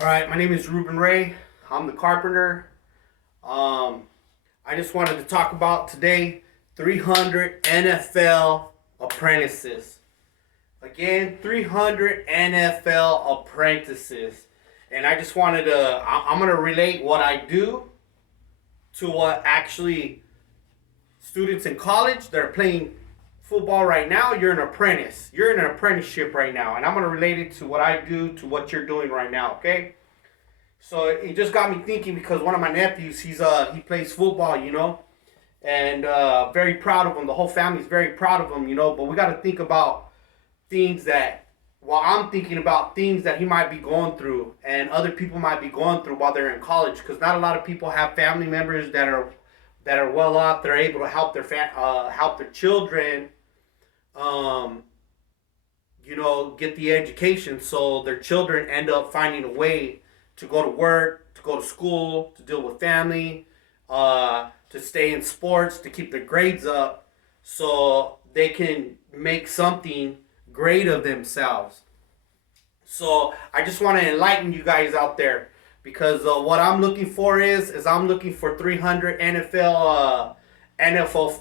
All right, my name is Ruben Ray. I'm the carpenter. I just wanted to talk about today 300 NFL apprentices. Again, 300 NFL apprentices. And I just wanted to, I'm going to relate what I do to what actually students in college that are playing football right now. You're an apprentice. You're in an apprenticeship right now. And I'm going to relate it to what I do to what you're doing right now, okay? So it just got me thinking because one of my nephews, he plays football, and very proud of him. The whole family's very proud of him, But we got to think about things that, while I'm thinking about things that he might be going through, and other people might be going through while they're in college, because not a lot of people have family members that are well off. They're able to help help their children, um, get the education, so their children end up finding a way to go to work, to go to school, to deal with family, to stay in sports, to keep their grades up, so they can make something great of themselves. So I just want to enlighten you guys out there because what I'm looking for is I'm looking for 300 NFL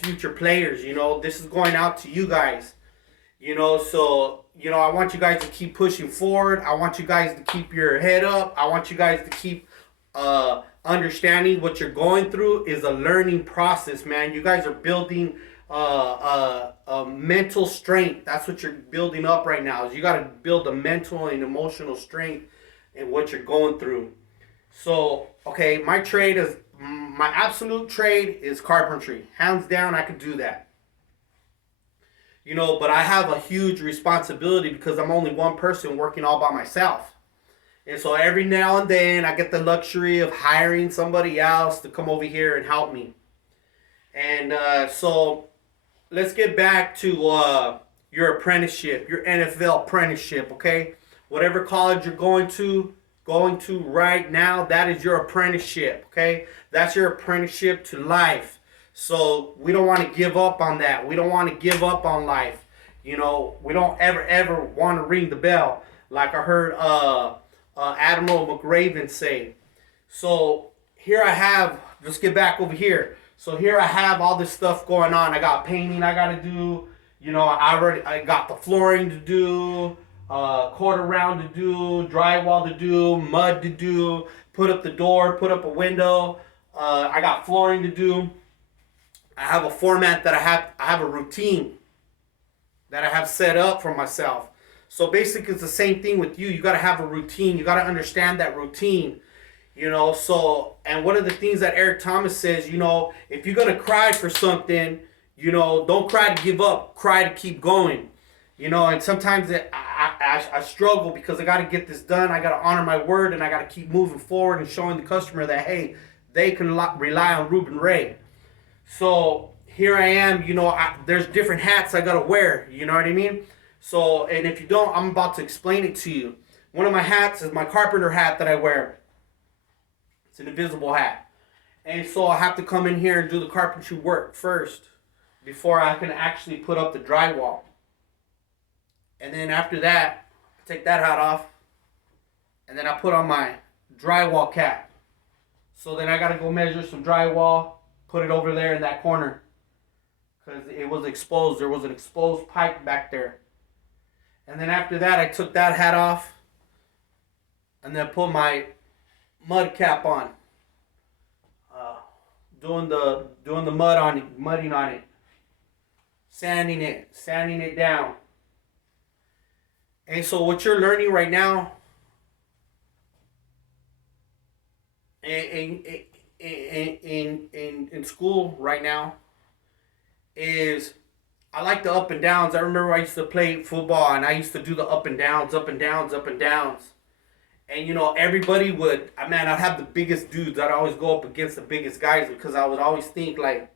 future players. This is going out to you guys. So I want you guys to keep pushing forward. I want you guys to keep your head up. I want you guys to keep understanding what you're going through is a learning process, man. You guys are building a mental strength. That's what you're building up right now. Is you got to build a mental and emotional strength in what you're going through. So, okay, my absolute trade is carpentry. Hands down, I could do that. But I have a huge responsibility because I'm only one person working all by myself. And so every now and then I get the luxury of hiring somebody else to come over here and help me. And so let's get back to your apprenticeship, your NFL apprenticeship, okay? Whatever college you're going to right now, that is your apprenticeship, okay? That's your apprenticeship to life. So we don't want to give up on that. We don't want to give up on life. We don't ever want to ring the bell, like I heard Admiral McRaven say. So here I have, let's get back over here. So here I have all this stuff going on. I got painting I got to do. I got the flooring to do, quarter round to do, drywall to do, mud to do, put up the door, put up a window. I got flooring to do. I have a format that I have a routine that I have set up for myself. So basically it's the same thing with you. You got to have a routine. You got to understand that routine. And one of the things that Eric Thomas says, if you're going to cry for something, don't cry to give up, cry to keep going. And sometimes I struggle because I got to get this done. I got to honor my word, and I got to keep moving forward and showing the customer that, hey, they can rely on Ruben Ray. So here I am, there's different hats I gotta wear, you know what I mean? So, and if you don't, I'm about to explain it to you. One of my hats is my carpenter hat that I wear. It's an invisible hat. And so I have to come in here and do the carpentry work first before I can actually put up the drywall. And then after that, I take that hat off and then I put on my drywall cap. So then I gotta go measure some drywall, put it over there in that corner because it was exposed. There was an exposed pipe back there. And then after that, I took that hat off and then put my mud cap on, doing the mud on it, mudding on it, sanding it down. And so what you're learning right now, and in school right now is I like the up and downs. I remember I used to play football and I used to do the up and downs, up and downs, up and downs. And everybody would, I'd have the biggest dudes. I'd always go up against the biggest guys because I would always think like,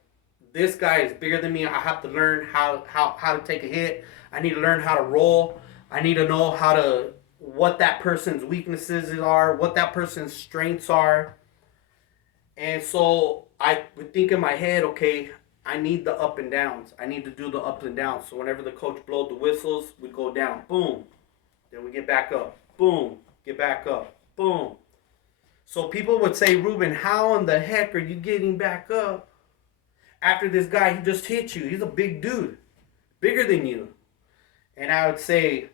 this guy is bigger than me. I have to learn how to take a hit. I need to learn how to roll. I need to know what that person's weaknesses are, what that person's strengths are. And so I would think in my head, okay, I need the up and downs. I need to do the up and downs. So whenever the coach blowed the whistles, we go down. Boom. Then we get back up. Boom. Get back up. Boom. So people would say, Ruben, how in the heck are you getting back up after this guy, he just hit you? He's a big dude, bigger than you. And I would say,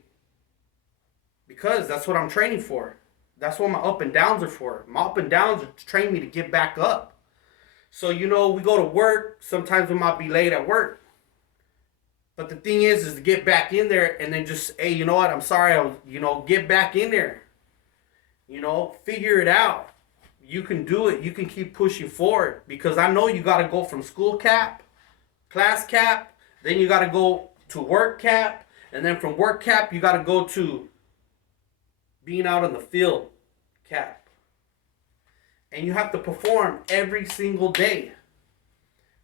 because that's what I'm training for. That's what my up and downs are for. My up and downs are to train me to get back up. So, we go to work. Sometimes we might be late at work. But the thing is to get back in there and then just, hey, you know what? I'm sorry. Get back in there. Figure it out. You can do it. You can keep pushing forward. Because I know you got to go from school cap, class cap, then you got to go to work cap. And then from work cap, you got to go to being out in the field cap. And you have to perform every single day.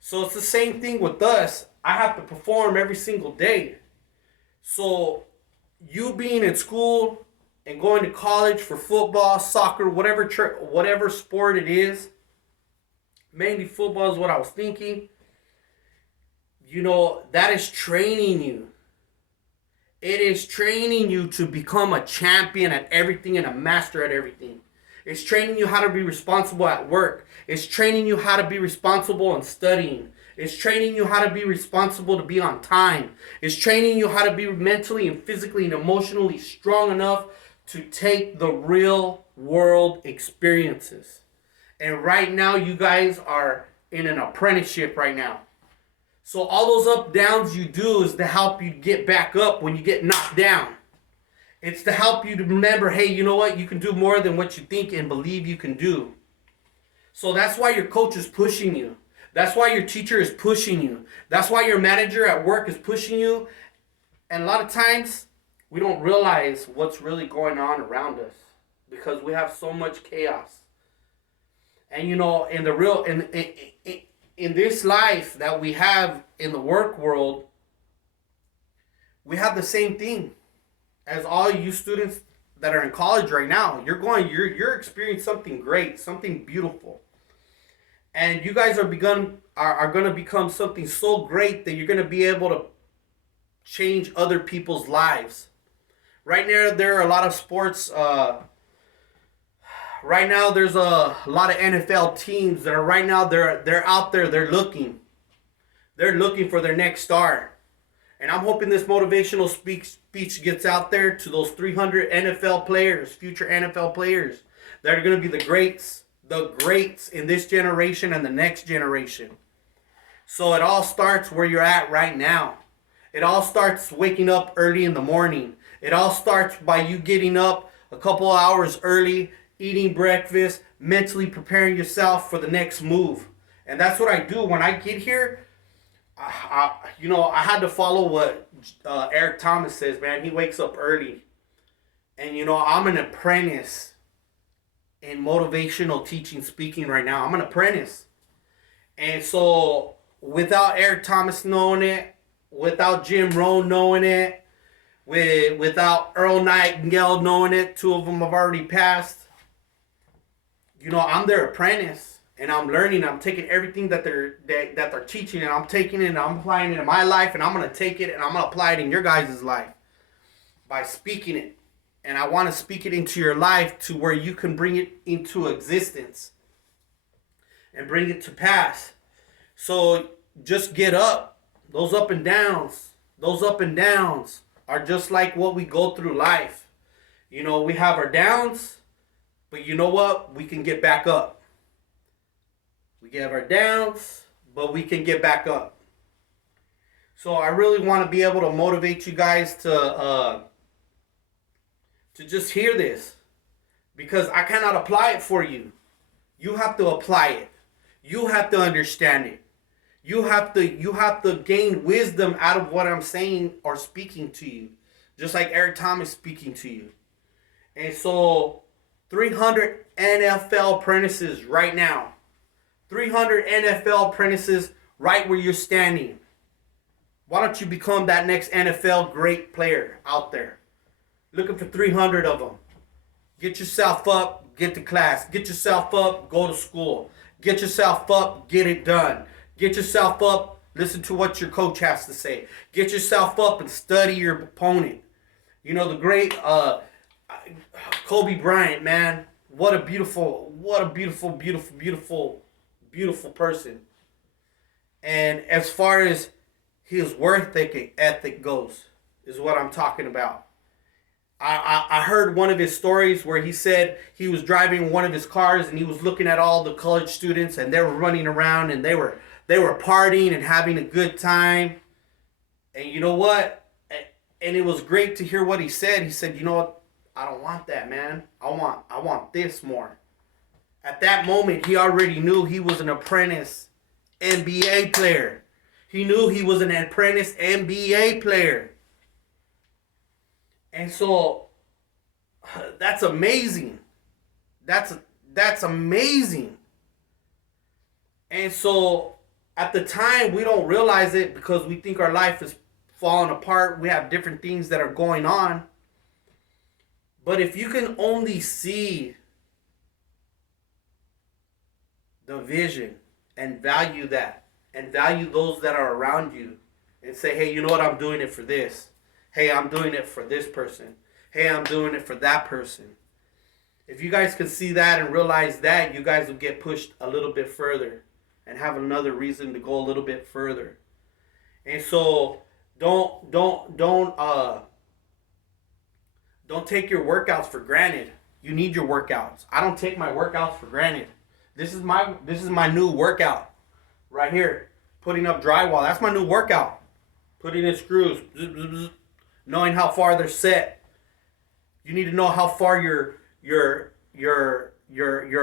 So it's the same thing with us. I have to perform every single day. So you being in school and going to college for football, soccer, whatever sport it is, mainly football is what I was thinking. That is training you. It is training you to become a champion at everything and a master at everything. It's training you how to be responsible at work. It's training you how to be responsible in studying. It's training you how to be responsible to be on time. It's training you how to be mentally and physically and emotionally strong enough to take the real world experiences. And right now, you guys are in an apprenticeship right now. So all those up downs you do is to help you get back up when you get knocked down. It's to help you to remember, hey, you know what? You can do more than what you think and believe you can do. So that's why your coach is pushing you. That's why your teacher is pushing you. That's why your manager at work is pushing you. And a lot of times, we don't realize what's really going on around us because we have so much chaos. And in this life that we have in the work world, we have the same thing as all you students that are in college right now. You're experiencing something great, something beautiful. And you guys are going to become something so great that you're going to be able to change other people's lives. Right now, there are a lot of sports. Right now, there's a lot of NFL teams that are right now, they're out there, they're looking for their next star. And I'm hoping this motivational speech gets out there to those 300 NFL players, future NFL players, that are going to be the greats in this generation and the next generation. So it all starts where you're at right now. It all starts waking up early in the morning. It all starts by you getting up a couple hours early, eating breakfast, mentally preparing yourself for the next move. And that's what I do when I get here. I had to follow what Eric Thomas says, man. He wakes up early. And, I'm an apprentice in motivational teaching, speaking right now. I'm an apprentice. And so without Eric Thomas knowing it, without Jim Rohn knowing it, without Earl Nightingale knowing it, two of them have already passed, I'm their apprentice. And I'm learning. I'm taking everything that they're teaching, and I'm taking it and I'm applying it in my life, and I'm gonna take it and I'm gonna apply it in your guys' life by speaking it. And I want to speak it into your life to where you can bring it into existence and bring it to pass. So just get up. Those up and downs are just like what we go through life. We have our downs, but you know what? We can get back up. We have our downs, but we can get back up. So I really want to be able to motivate you guys to just hear this, because I cannot apply it for you. You have to apply it. You have to understand it. You have to gain wisdom out of what I'm saying or speaking to you, just like Eric Thomas speaking to you. And so 300 NFL apprentices right now. 300 NFL apprentices right where you're standing. Why don't you become that next NFL great player out there? Looking for 300 of them. Get yourself up, get to class. Get yourself up, go to school. Get yourself up, get it done. Get yourself up, listen to what your coach has to say. Get yourself up and study your opponent. The great, Kobe Bryant, man, what a beautiful, beautiful person. And as far as his work ethic goes, is what I'm talking about. I heard one of his stories where he said he was driving one of his cars and he was looking at all the college students and they were running around and they were partying and having a good time. And you know what? And it was great to hear what he said. He said, "You know what? I don't want that, man. I want this more." At that moment, he already knew he was an apprentice NBA player. He knew he was an apprentice NBA player. And so that's amazing. That's amazing. And so at the time we don't realize it because we think our life is falling apart. We have different things that are going on. But if you can only see the vision and value that and value those that are around you and say, "Hey, you know what? I'm doing it for this. Hey, I'm doing it for this person. Hey, I'm doing it for that person." If you guys can see that and realize that, you guys will get pushed a little bit further and have another reason to go a little bit further. And so don't take your workouts for granted. You need your workouts. I don't take my workouts for granted. This is my new workout right here. Putting up drywall. That's my new workout. Putting in screws. Knowing how far they're set. You need to know how far your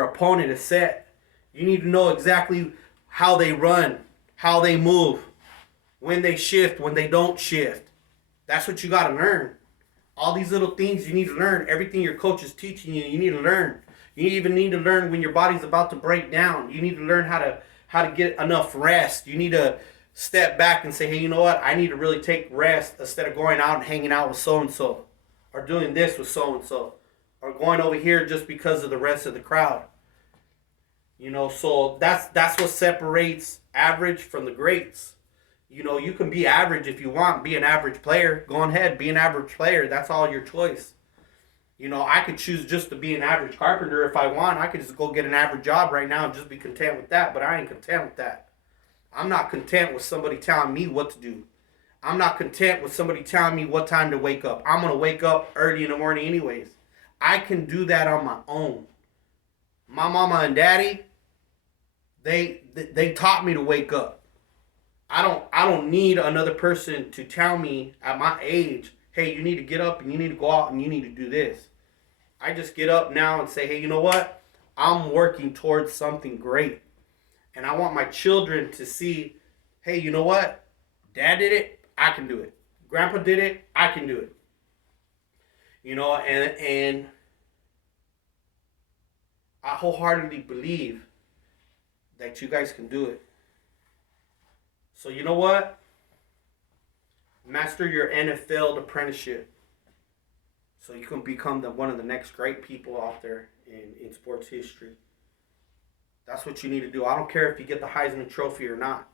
opponent is set. You need to know exactly how they run, how they move, when they shift, when they don't shift. That's what you got to learn. All these little things you need to learn. Everything your coach is teaching you, you need to learn. You even need to learn when your body's about to break down. You need to learn how to get enough rest. You need to step back and say, "Hey, you know what? I need to really take rest instead of going out and hanging out with so-and-so or doing this with so-and-so or going over here just because of the rest of the crowd." So that's what separates average from the greats. You can be average if you want, be an average player. Go ahead, be an average player. That's all your choice. I could choose just to be an average carpenter if I want. I could just go get an average job right now and just be content with that, but I ain't content with that. I'm not content with somebody telling me what to do. I'm not content with somebody telling me what time to wake up. I'm going to wake up early in the morning anyways. I can do that on my own. My mama and daddy, they taught me to wake up. I don't need another person to tell me at my age, "Hey, you need to get up and you need to go out and you need to do this." I just get up now and say, "Hey, you know what? I'm working towards something great." And I want my children to see, "Hey, you know what? Dad did it, I can do it. Grandpa did it, I can do it." And I wholeheartedly believe that you guys can do it. So you know what? Master your NFL apprenticeship so you can become one of the next great people out there in sports history. That's what you need to do. I don't care if you get the Heisman Trophy or not.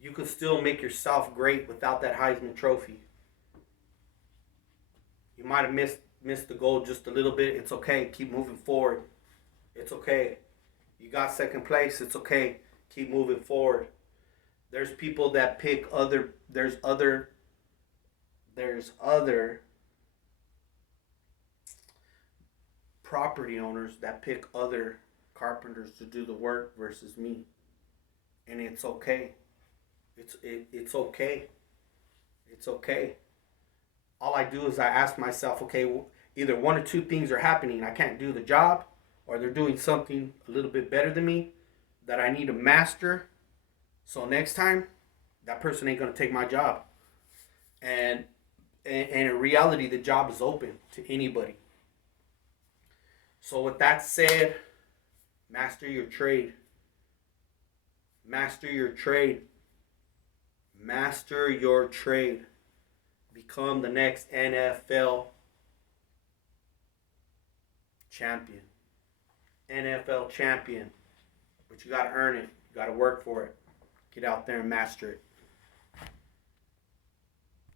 You can still make yourself great without that Heisman Trophy. You might have missed the goal just a little bit. It's okay. Keep moving forward. It's okay. You got second place. It's okay. Keep moving forward. There's people that pick there's other property owners that pick other carpenters to do the work versus me. And it's okay. It's okay. It's okay. All I do is I ask myself, okay, either one or two things are happening. I can't do the job, or they're doing something a little bit better than me that I need to master. So next time, that person ain't gonna take my job. And in reality, the job is open to anybody. So with that said, master your trade. Master your trade. Master your trade. Become the next NFL champion. NFL champion. But you gotta earn it. You gotta work for it. Get out there and master it.